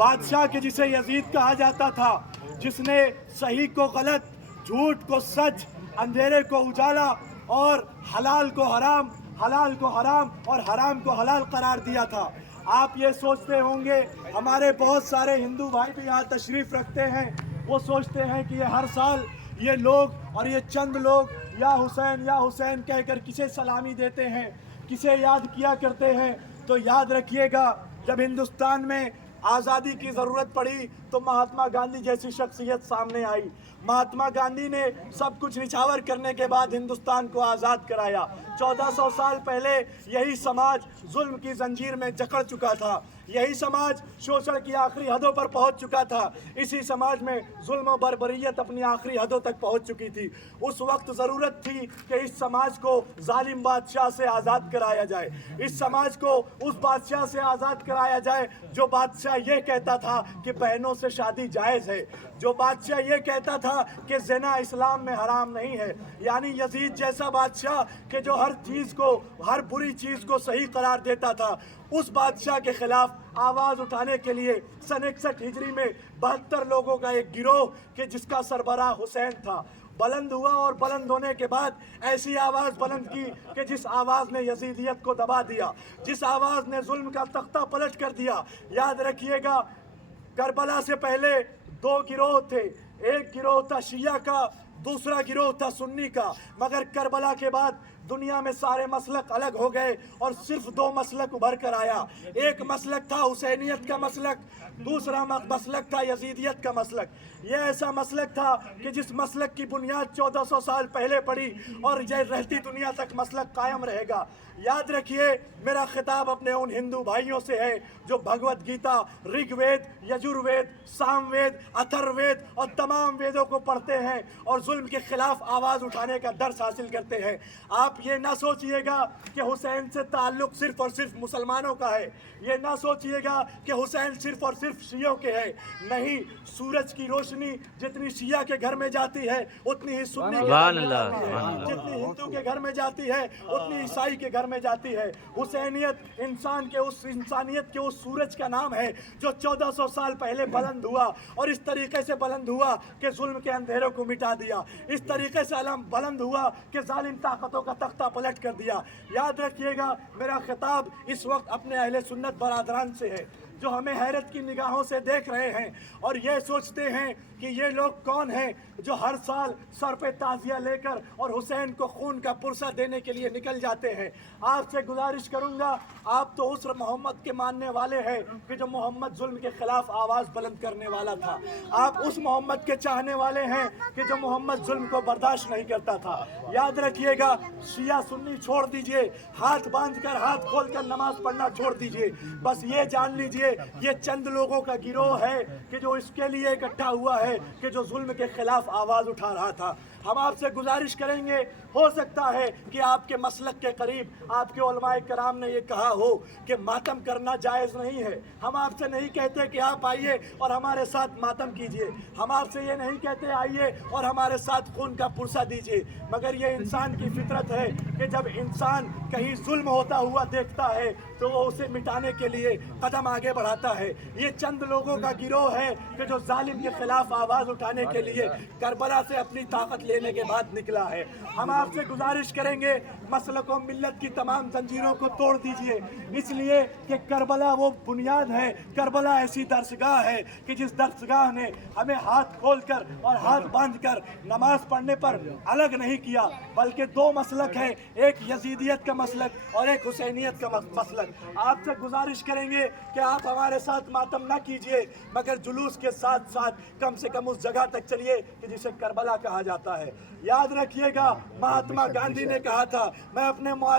बादशाह के जिसे यजीद कहा जाता था, जिसने सही को गलत, झूठ को सच, अंधेरे को उजाला और हलाल को हराम और हराम को हलाल करार दिया था। आप ये सोचते होंगे, हमारे बहुत सारे हिंदू भाई भी यहाँ तशरीफ़ रखते हैं, वो सोचते हैं कि ये हर साल ये लोग और ये चंद लोग या हुसैन कहकर किसे सलामी देते हैं, किसे याद किया करते हैं। तो याद रखिएगा, जब हिंदुस्तान में आज़ादी की ज़रूरत पड़ी तो महात्मा गांधी जैसी शख्सियत सामने आई। महात्मा गांधी ने सब कुछ निछावर करने के बाद हिंदुस्तान को आज़ाद कराया। 1400 साल पहले यही समाज जुल्म की जंजीर में जकड़ चुका था, यही समाज शोषण की आखिरी हदों पर पहुंच चुका था। इसी समाज में जुल्म और बर्बरियत अपनी आखिरी हदों तक पहुंच चुकी थी। उस वक्त ज़रूरत थी कि इस समाज को जालिम बादशाह से आज़ाद कराया जाए, इस समाज को उस बादशाह से आज़ाद कराया जाए जो बादशाह ये कहता था कि बहनों से शादी जायज़ है, जो बादशाह ये कहता था कि ज़िना इस्लाम में हराम नहीं है। यानी यजीद जैसा बादशाह कि जो हर चीज़ को, हर बुरी चीज़ को सही करार देता था, उस बादशाह के खिलाफ आवाज़ उठाने के लिए सन 61 हिजरी में 72 लोगों का एक गिरोह कि जिसका सरबराह हुसैन था, बुलंद हुआ और बुलंद होने के बाद ऐसी आवाज़ बुलंद की कि जिस आवाज़ ने यजीदियत को दबा दिया, जिस आवाज़ ने जुल्म का तख्ता पलट कर दिया। याद रखिएगा, करबला से पहले 2 गिरोह थे, एक गिरोह था शिया का, दूसरा गिरोह था सुन्नी का। मगर करबला के बाद दुनिया में सारे मसलक अलग हो गए और सिर्फ 2 मसलक उभर कर आया। एक मसलक था हुसैनियत का मसलक, दूसरा मसलक था यजीदियत का मसलक। यह ऐसा मसलक था कि जिस मसलक की बुनियाद 1400 साल पहले पड़ी और यह रहती दुनिया तक मसलक कायम रहेगा। याद रखिए, मेरा खिताब अपने उन हिंदू भाइयों से है जो भगवत गीता, ऋग्वेद, यजुर्वेद, सामवेद, अथर्ववेद और तमाम वेदों को पढ़ते हैं और जुल्म के खिलाफ आवाज़ उठाने का दर्स हासिल करते हैं। आप ये ना सोचिएगा कि हुसैन से ताल्लुक़ सिर्फ़ और सिर्फ मुसलमानों का है, ये ना सोचिएगा कि हुसैन सिर्फ़ और सिर्फ शियों के है। नहीं, सूरज की रोशनी जितनी शिया के घर में जाती है उतनी ही सुन्नी के घर में जाती है, जितनी हिंदू के घर में जाती है उतनी ईसाई के घर में जाती है। हुसैनियत इंसानियत के उस सूरज का नाम है जो 1400 साल पहले बुलंद हुआ और इस तरीके से बुलंद हुआ कि जुल्म के अंधेरों को मिटा दिया, इस तरीके से बुलंद हुआ कि जालिम ताकतों का तख्ता पलट कर दिया। याद रखिएगा, मेरा खिताब इस वक्त अपने अहले सुन्नत बरादरान से है जो हमें हैरत की निगाहों से देख रहे हैं और ये सोचते हैं कि ये लोग कौन हैं जो हर साल सर पे ताज़िया लेकर और हुसैन को खून का पुरसा देने के लिए निकल जाते हैं। आपसे गुजारिश करूंगा, आप तो उस मोहम्मद के मानने वाले हैं कि जो मोहम्मद जुल्म के खिलाफ आवाज़ बुलंद करने वाला था, आप उस मोहम्मद के चाहने वाले हैं कि जो मोहम्मद जुल्म को बर्दाश्त नहीं करता था। याद रखिएगा, शिया सुन्नी छोड़ दीजिए, हाथ बांध कर हाथ खोल कर नमाज पढ़ना छोड़ दीजिए। बस ये जान लीजिए, ये चंद लोगों का गिरोह है कि जो इसके लिए इकट्ठा हुआ है कि जो जुल्म के खिलाफ आवाज़ उठा रहा था। हम आपसे गुजारिश करेंगे, हो सकता है कि आपके मसलक के करीब आपके उलमाए कराम ने ये कहा हो कि मातम करना जायज़ नहीं है। हम आपसे नहीं कहते कि आप आइए और हमारे साथ मातम कीजिए, हम आपसे ये नहीं कहते आइए और हमारे साथ खून का पुरसा दीजिए। मगर ये इंसान की फितरत है कि जब इंसान कहीं जुल्म होता हुआ देखता है तो वो उसे मिटाने के लिए कदम आगे बढ़ाता है। ये चंद लोगों का गिरोह है कि जो जालिम के खिलाफ आवाज़ उठाने के लिए करबला से अपनी ताकत लेने के बाद निकला है। हम आपसे गुजारिश करेंगे, मसलक और मिल्लत की तमाम जंजीरों को तोड़ दीजिए, इसलिए कि करबला वो बुनियाद है, करबला ऐसी दरसगाह है कि जिस दरसगाह ने हमें हाथ खोलकर और हाथ बांधकर नमाज पढ़ने पर अलग नहीं किया, बल्कि 2 मसलक है, एक यजीदियत का मसलक और एक हुसैनियत का मसलक। आपसे गुजारिश करेंगे कि आप हमारे साथ मातम ना कीजिए, मगर जुलूस के साथ साथ कम से कम उस जगह तक चलिए कि जिसे करबला कहा जाता है। याद रखिएगा, महात्मा गांधी ने कहा था, मैं अपने